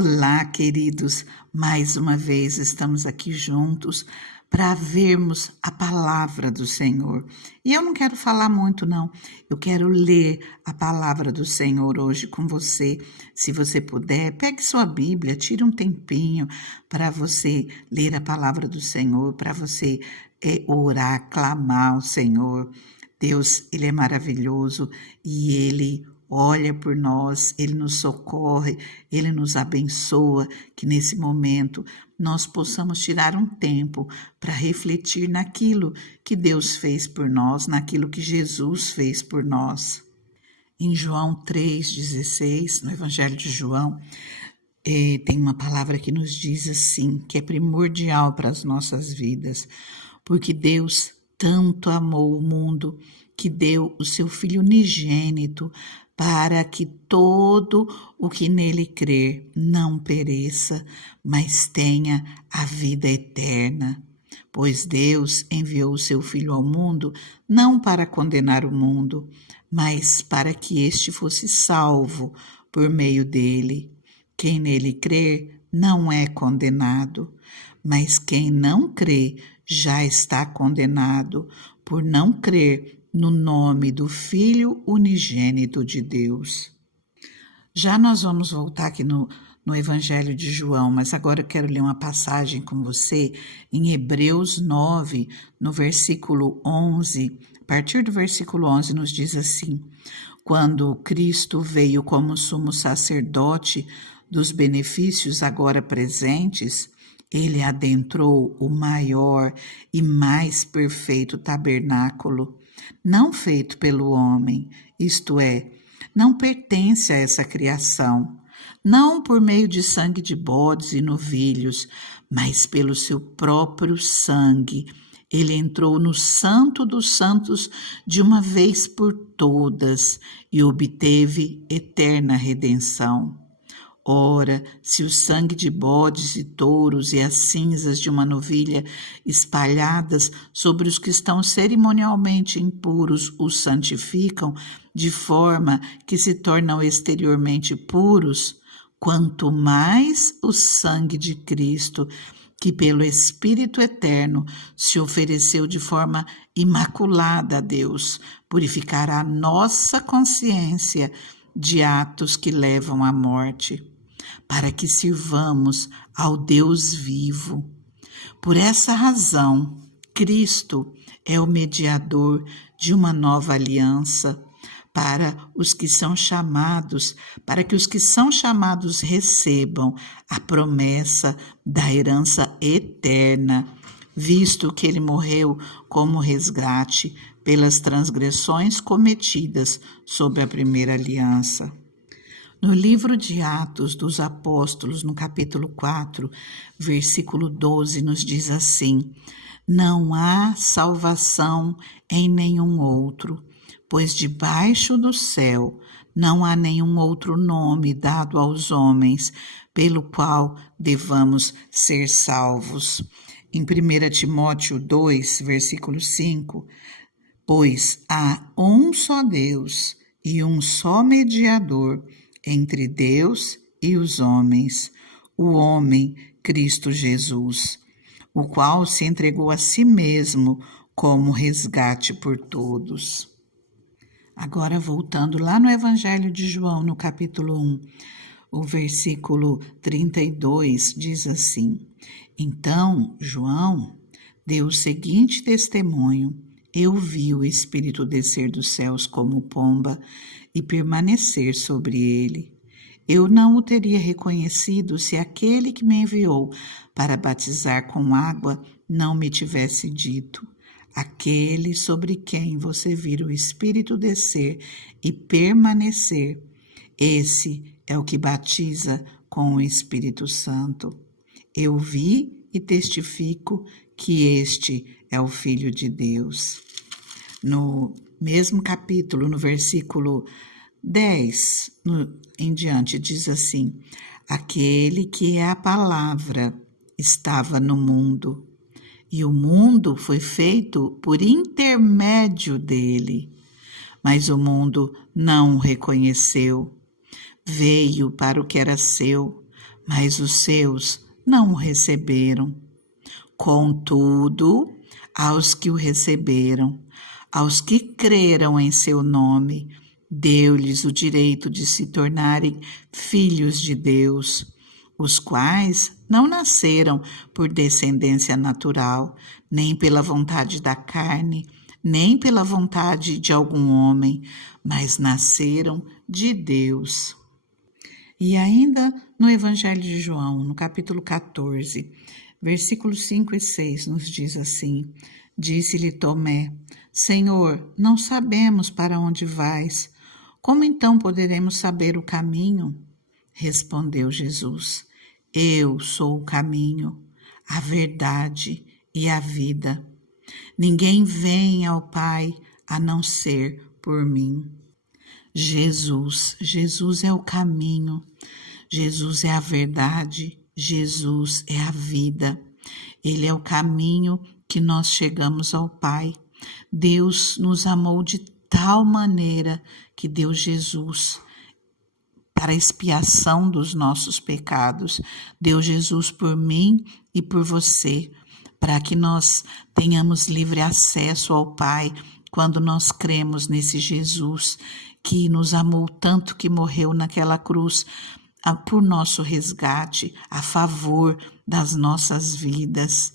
Olá, queridos! Mais uma vez estamos aqui juntos para vermos a palavra do Senhor. E eu não quero falar muito, não. Eu quero ler a palavra do Senhor hoje com você. Se você puder, pegue sua Bíblia, tire um tempinho para você ler a palavra do Senhor, para você orar, clamar ao Senhor. Deus, Ele é maravilhoso e Ele olha por nós, Ele nos socorre, Ele nos abençoa, que nesse momento nós possamos tirar um tempo para refletir naquilo que Deus fez por nós, naquilo que Jesus fez por nós. Em João 3,16, no Evangelho de João, tem uma palavra que nos diz assim, que é primordial para as nossas vidas, porque Deus tanto amou o mundo que deu o seu Filho unigênito para que todo o que nele crer não pereça, mas tenha a vida eterna. Pois Deus enviou o seu Filho ao mundo não para condenar o mundo, mas para que este fosse salvo por meio dele. Quem nele crer não é condenado, mas quem não crê já está condenado por não crer no nome do Filho unigênito de Deus. Já nós vamos voltar aqui no Evangelho de João, mas agora eu quero ler uma passagem com você em Hebreus 9, no versículo 11. A partir do versículo 11 nos diz assim: quando Cristo veio como sumo sacerdote dos benefícios agora presentes, ele adentrou o maior e mais perfeito tabernáculo, não feito pelo homem, isto é, não pertence a essa criação, não por meio de sangue de bodes e novilhos, mas pelo seu próprio sangue. Ele entrou no Santo dos Santos de uma vez por todas e obteve eterna redenção. Ora, se o sangue de bodes e touros e as cinzas de uma novilha espalhadas sobre os que estão cerimonialmente impuros os santificam, de forma que se tornam exteriormente puros, quanto mais o sangue de Cristo, que pelo Espírito Eterno se ofereceu de forma imaculada a Deus, purificará nossa consciência de atos que levam à morte, para que sirvamos ao Deus vivo. Por essa razão, Cristo é o mediador de uma nova aliança para os que são chamados, para que os que são chamados recebam a promessa da herança eterna, visto que ele morreu como resgate pelas transgressões cometidas sob a primeira aliança. No livro de Atos dos Apóstolos, no capítulo 4, versículo 12, nos diz assim: não há salvação em nenhum outro, pois debaixo do céu não há nenhum outro nome dado aos homens pelo qual devamos ser salvos. Em 1 Timóteo 2, versículo 5, pois há um só Deus e um só mediador entre Deus e os homens, o homem Cristo Jesus, o qual se entregou a si mesmo como resgate por todos. Agora, voltando lá no Evangelho de João, no capítulo 1, o versículo 32 diz assim: então, João deu o seguinte testemunho: eu vi o Espírito descer dos céus como pomba e permanecer sobre ele. Eu não o teria reconhecido se aquele que me enviou para batizar com água não me tivesse dito: aquele sobre quem você vira o Espírito descer e permanecer, esse é o que batiza com o Espírito Santo. Eu vi e testifico que este é o Filho de Deus. No mesmo capítulo, no versículo 10 em diante, diz assim: aquele que é a palavra estava no mundo, e o mundo foi feito por intermédio dele, mas o mundo não o reconheceu. Veio para o que era seu, mas os seus não o receberam. Contudo, aos que o receberam, aos que creram em seu nome, deu-lhes o direito de se tornarem filhos de Deus, os quais não nasceram por descendência natural, nem pela vontade da carne, nem pela vontade de algum homem, mas nasceram de Deus. E ainda no Evangelho de João, no capítulo 14, versículos 5 e 6, nos diz assim: Disse-lhe Tomé: Senhor, não sabemos para onde vais. Como então poderemos saber o caminho? Respondeu Jesus: Eu sou o caminho, a verdade e a vida. Ninguém vem ao Pai a não ser por mim. Jesus é o caminho, Jesus é a verdade, Jesus é a vida. Ele é o caminho que nós chegamos ao Pai. Deus nos amou de tal maneira que deu Jesus para a expiação dos nossos pecados. Deu Jesus por mim e por você, para que nós tenhamos livre acesso ao Pai quando nós cremos nesse Jesus que nos amou tanto que morreu naquela cruz por nosso resgate, a favor das nossas vidas.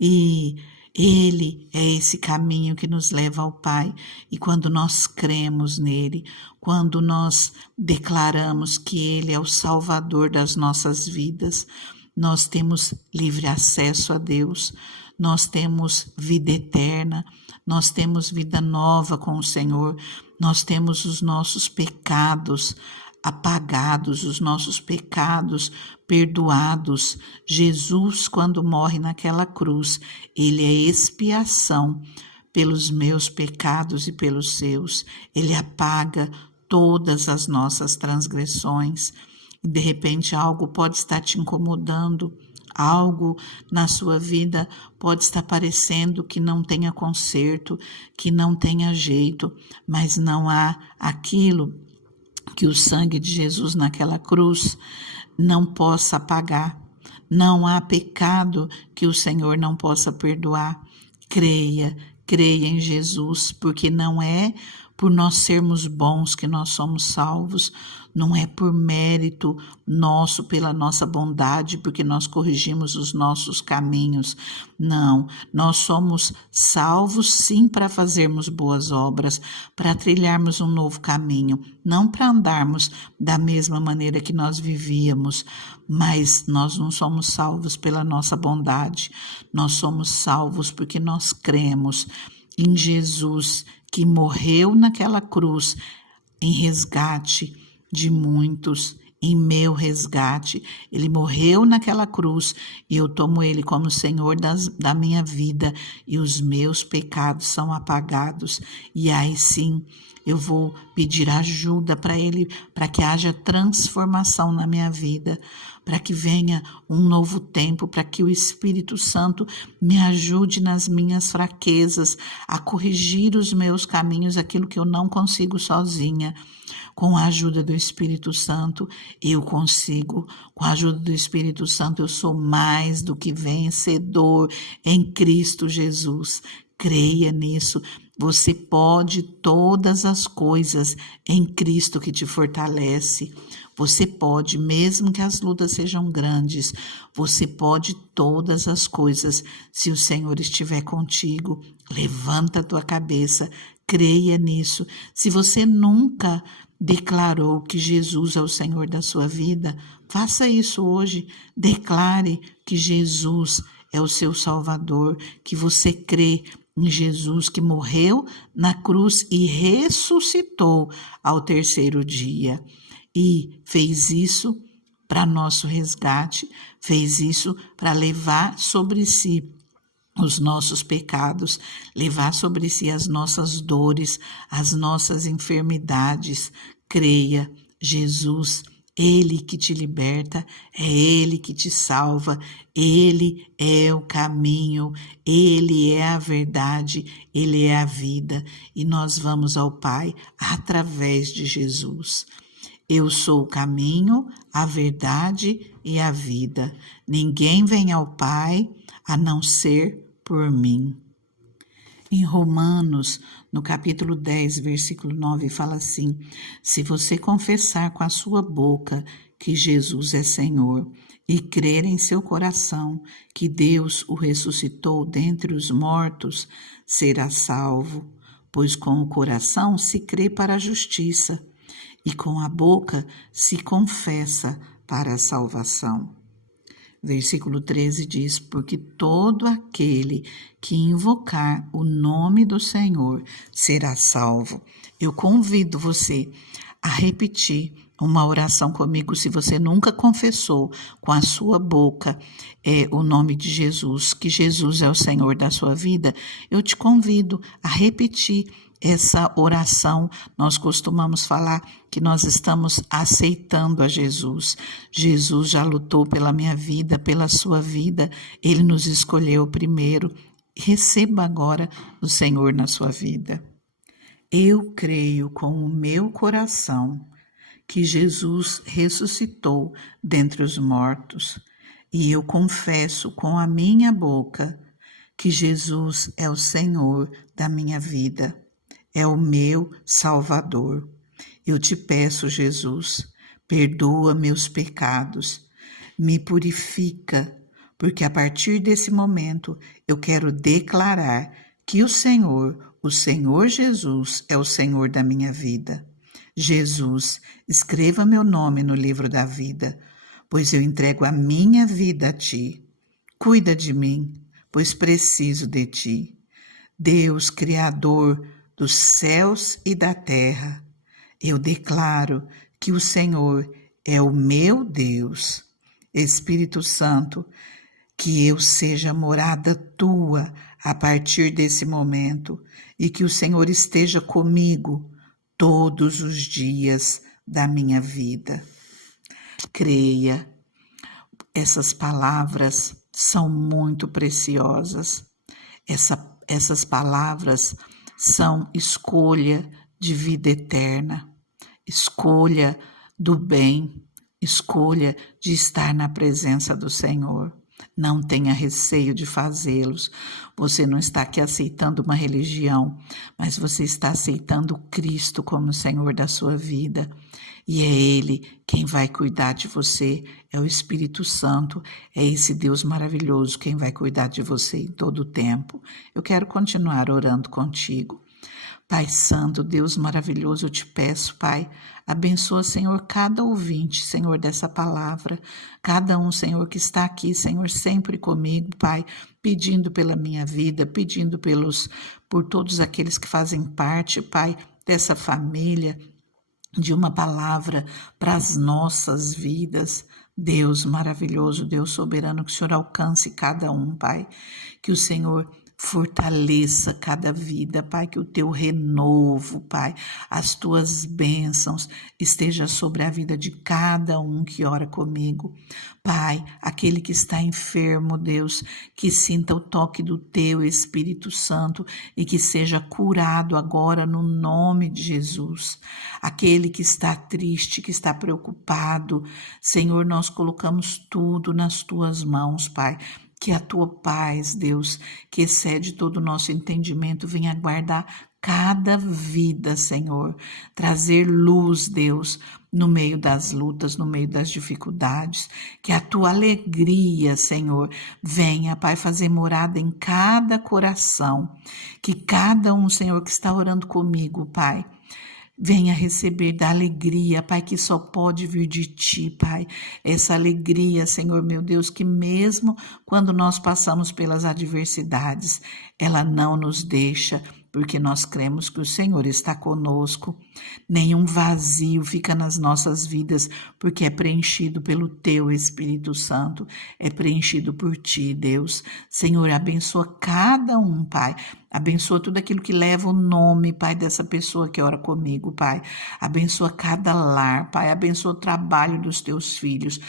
E Ele é esse caminho que nos leva ao Pai. E quando nós cremos nele, quando nós declaramos que Ele é o Salvador das nossas vidas, nós temos livre acesso a Deus, nós temos vida eterna, nós temos vida nova com o Senhor, nós temos os nossos pecados apagados, os nossos pecados perdoados. Jesus, quando morre naquela cruz, ele é expiação pelos meus pecados e pelos seus. Ele apaga todas as nossas transgressões. E de repente algo pode estar te incomodando, algo na sua vida pode estar parecendo que não tenha conserto, que não tenha jeito, mas não há aquilo que o sangue de Jesus naquela cruz não possa apagar. Não há pecado que o Senhor não possa perdoar. Creia em Jesus, porque não é por nós sermos bons que nós somos salvos, não é por mérito nosso, pela nossa bondade, porque nós corrigimos os nossos caminhos. Não, nós somos salvos sim para fazermos boas obras, para trilharmos um novo caminho, não para andarmos da mesma maneira que nós vivíamos, mas nós não somos salvos pela nossa bondade, nós somos salvos porque nós cremos em Jesus, que morreu naquela cruz em resgate de muitos, em meu resgate. Ele morreu naquela cruz e eu tomo ele como Senhor da minha vida e os meus pecados são apagados. E aí sim, eu vou pedir ajuda para ele, para que haja transformação na minha vida, para que venha um novo tempo, para que o Espírito Santo me ajude nas minhas fraquezas, a corrigir os meus caminhos, aquilo que eu não consigo sozinha. Com a ajuda do Espírito Santo, eu consigo. Com a ajuda do Espírito Santo, eu sou mais do que vencedor em Cristo Jesus. Creia nisso. Você pode todas as coisas em Cristo que te fortalece. Você pode, mesmo que as lutas sejam grandes, você pode todas as coisas se o Senhor estiver contigo. Levanta a tua cabeça, creia nisso. Se você nunca declarou que Jesus é o Senhor da sua vida, faça isso hoje. Declare que Jesus é o seu Salvador, que você crê em Jesus que morreu na cruz e ressuscitou ao terceiro dia. E fez isso para nosso resgate, fez isso para levar sobre si os nossos pecados, levar sobre si as nossas dores, as nossas enfermidades. Creia, Jesus, Ele que te liberta, é Ele que te salva, Ele é o caminho, Ele é a verdade, Ele é a vida, e nós vamos ao Pai através de Jesus. Eu sou o caminho, a verdade e a vida. Ninguém vem ao Pai a não ser por mim. Em Romanos, no capítulo 10, versículo 9, fala assim: se você confessar com a sua boca que Jesus é Senhor e crer em seu coração que Deus o ressuscitou dentre os mortos, será salvo, pois com o coração se crê para a justiça e com a boca se confessa para a salvação. Versículo 13 diz: porque todo aquele que invocar o nome do Senhor será salvo. Eu convido você a repetir uma oração comigo, se você nunca confessou com a sua boca o nome de Jesus, que Jesus é o Senhor da sua vida. Eu te convido a repetir essa oração. Nós costumamos falar que nós estamos aceitando a Jesus. Jesus já lutou pela minha vida, pela sua vida. Ele nos escolheu primeiro. Receba agora o Senhor na sua vida. Eu creio com o meu coração que Jesus ressuscitou dentre os mortos, e eu confesso com a minha boca que Jesus é o Senhor da minha vida, é o meu Salvador. Eu te peço, Jesus, perdoa meus pecados, me purifica, porque a partir desse momento eu quero declarar que o Senhor Jesus, é o Senhor da minha vida. Jesus, escreva meu nome no livro da vida, pois eu entrego a minha vida a ti. Cuida de mim, pois preciso de ti. Deus, Criador dos céus e da terra, eu declaro que o Senhor é o meu Deus. Espírito Santo, que eu seja morada tua a partir desse momento e que o Senhor esteja comigo todos os dias da minha vida. Creia, essas palavras são muito preciosas. Essas palavras são escolha de vida eterna, escolha do bem, escolha de estar na presença do Senhor. Não tenha receio de fazê-los. Você não está aqui aceitando uma religião, mas você está aceitando Cristo como Senhor da sua vida. E é Ele quem vai cuidar de você, é o Espírito Santo, é esse Deus maravilhoso quem vai cuidar de você em todo o tempo. Eu quero continuar orando contigo. Pai Santo, Deus maravilhoso, eu te peço, Pai, abençoa, Senhor, cada ouvinte, Senhor, dessa palavra, cada um, Senhor, que está aqui, Senhor, sempre comigo, Pai, pedindo pela minha vida, pedindo por todos aqueles que fazem parte, Pai, dessa família, de uma palavra para as nossas vidas. Deus maravilhoso, Deus soberano, que o Senhor alcance cada um, Pai, que o Senhor fortaleça cada vida, Pai, que o teu renovo, Pai, as tuas bênçãos esteja sobre a vida de cada um que ora comigo. Pai, aquele que está enfermo, Deus, que sinta o toque do teu Espírito Santo e que seja curado agora no nome de Jesus. Aquele que está triste, que está preocupado, Senhor, nós colocamos tudo nas tuas mãos, Pai. Que a tua paz, Deus, que excede todo o nosso entendimento, venha guardar cada vida, Senhor. Trazer luz, Deus, no meio das lutas, no meio das dificuldades. Que a tua alegria, Senhor, venha, Pai, fazer morada em cada coração. Que cada um, Senhor, que está orando comigo, Pai, venha receber da alegria, Pai, que só pode vir de Ti, Pai. Essa alegria, Senhor, meu Deus, que mesmo quando nós passamos pelas adversidades, ela não nos deixa, porque nós cremos que o Senhor está conosco. Nenhum vazio fica nas nossas vidas, porque é preenchido pelo Teu Espírito Santo, é preenchido por Ti, Deus. Senhor, abençoa cada um, Pai. Abençoa tudo aquilo que leva o nome, Pai, dessa pessoa que ora comigo, Pai. Abençoa cada lar, Pai. Abençoa o trabalho dos Teus filhos.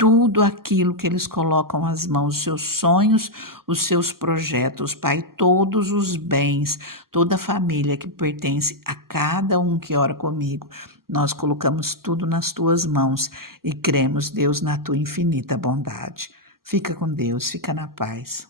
tudo aquilo que eles colocam às mãos, os seus sonhos, os seus projetos, Pai, todos os bens, toda a família que pertence a cada um que ora comigo, nós colocamos tudo nas tuas mãos e cremos, Deus, na tua infinita bondade. Fica com Deus, fica na paz.